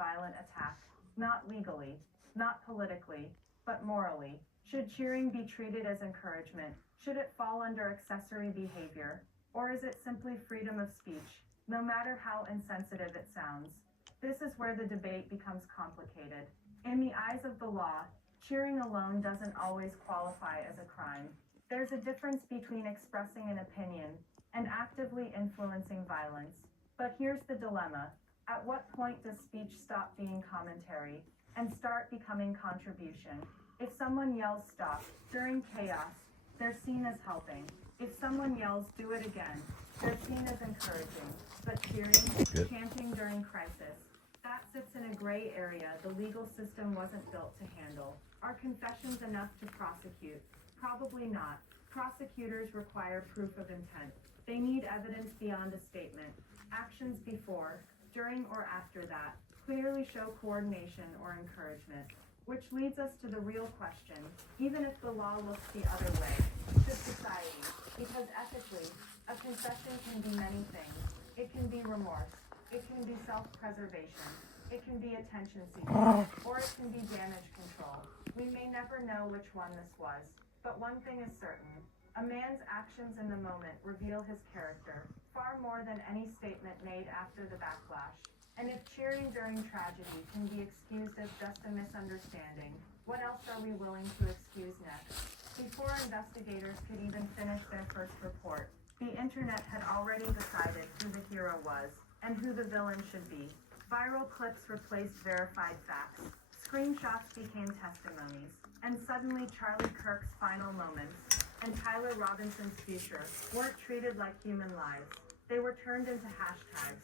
violent attack, not legally, not politically, but morally. Should cheering be treated as encouragement? Should it fall under accessory behavior? Or is it simply freedom of speech, no matter how insensitive it sounds? This is where the debate becomes complicated. In the eyes of the law, cheering alone doesn't always qualify as a crime. There's a difference between expressing an opinion and actively influencing violence. But here's the dilemma. At what point does speech stop being commentary and start becoming contribution? If someone yells stop during chaos, they're seen as helping. If someone yells do it again, they're seen as encouraging. But cheering, chanting during crisis, that sits in a gray area the legal system wasn't built to handle. Are confessions enough to prosecute? Probably not. Prosecutors require proof of intent. They need evidence beyond a statement. Actions before, during, or after that clearly show coordination or encouragement. Which leads us to the real question, even if the law looks the other way, should society, because ethically, a confession can be many things. It can be remorse, it can be self-preservation, it can be attention seeking, or it can be damage control. We may never know which one this was, but one thing is certain. A man's actions in the moment reveal his character, far more than any statement made after the backlash. And if cheering during tragedy can be excused as just a misunderstanding, what else are we willing to excuse next? Before investigators could even finish their first report, the internet had already decided who the hero was and who the villain should be. Viral clips replaced verified facts. Screenshots became testimonies. And suddenly Charlie Kirk's final moments and Tyler Robinson's future weren't treated like human lives. They were turned into hashtags,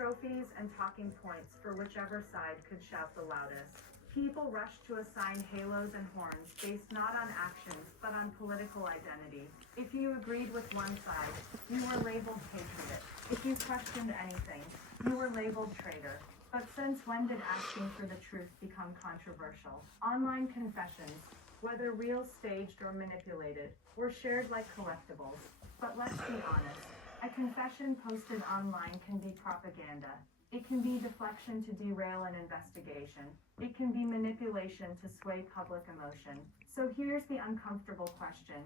trophies, and talking points for whichever side could shout the loudest. People rushed to assign halos and horns based not on actions, but on political identity. If you agreed with one side, you were labeled patriot. If you questioned anything, you were labeled traitor. But since when did asking for the truth become controversial? Online confessions, whether real, staged, or manipulated, were shared like collectibles. But let's be honest, a confession posted online can be propaganda. It can be deflection to derail an investigation. It can be manipulation to sway public emotion. So here's the uncomfortable question.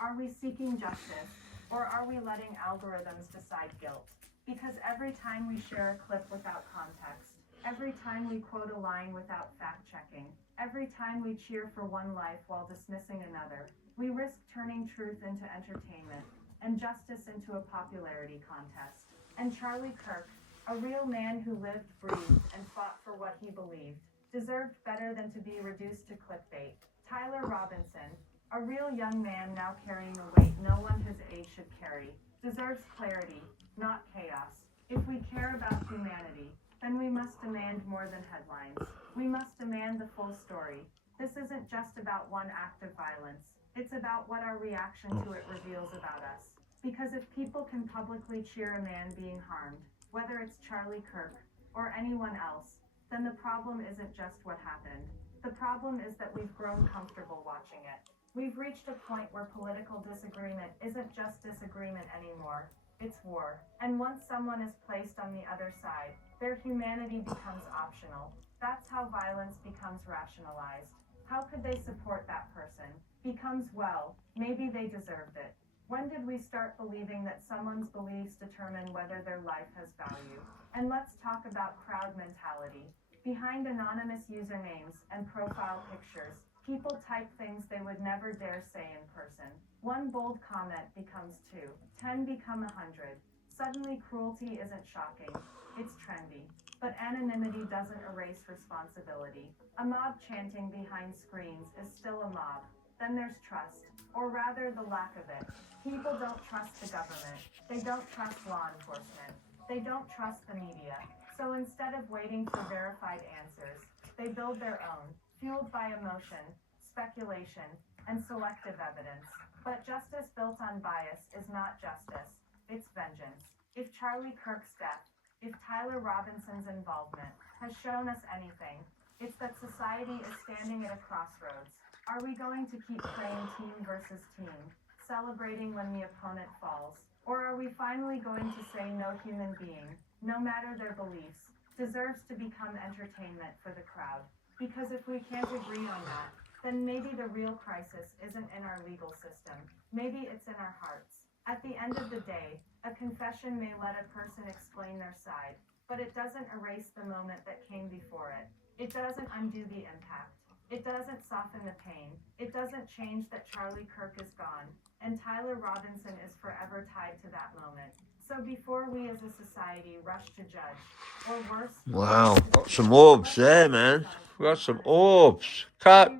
Are we seeking justice, or are we letting algorithms decide guilt? Because every time we share a clip without context, every time we quote a line without fact-checking, every time we cheer for one life while dismissing another, we risk turning truth into entertainment and justice into a popularity contest. And Charlie Kirk, a real man who lived, breathed, and fought for what he believed, deserved better than to be reduced to clickbait. Tyler Robinson, a real young man now carrying a weight no one his age should carry, deserves clarity, not chaos. If we care about humanity, then we must demand more than headlines. We must demand the full story. This isn't just about one act of violence. It's about what our reaction to it reveals about us. Because if people can publicly cheer a man being harmed, whether it's Charlie Kirk or anyone else, then the problem isn't just what happened. The problem is that we've grown comfortable watching it. We've reached a point where political disagreement isn't just disagreement anymore. It's war. And once someone is placed on the other side, their humanity becomes optional. That's how violence becomes rationalized. How could they support that person? Becomes, well, maybe they deserved it. When did we start believing that someone's beliefs determine whether their life has value? And let's talk about crowd mentality. Behind anonymous usernames and profile pictures, people type things they would never dare say in person. One bold comment becomes 2, 10 become 100. Suddenly cruelty isn't shocking, it's trendy. But anonymity doesn't erase responsibility. A mob chanting behind screens is still a mob. Then there's trust, or rather the lack of it. People don't trust the government. They don't trust law enforcement. They don't trust the media. So instead of waiting for verified answers, they build their own, fueled by emotion, speculation, and selective evidence. But justice built on bias is not justice, it's vengeance. If Charlie Kirk's death, if Tyler Robinson's involvement has shown us anything, it's that society is standing at a crossroads. Are we going to keep playing team versus team, celebrating when the opponent falls? Or are we finally going to say no human being, no matter their beliefs, deserves to become entertainment for the crowd. Because if we can't agree on that, then maybe the real crisis isn't in our legal system. Maybe it's in our hearts. At the end of the day, a confession may let a person explain their side, but it doesn't erase the moment that came before it. It doesn't undo the impact. It doesn't soften the pain. It doesn't change that Charlie Kirk is gone, and Tyler Robinson is forever tied to that moment. So before we as a society rush to judge, or worse, Wow, got some orbs there, man. We got some orbs. Cut.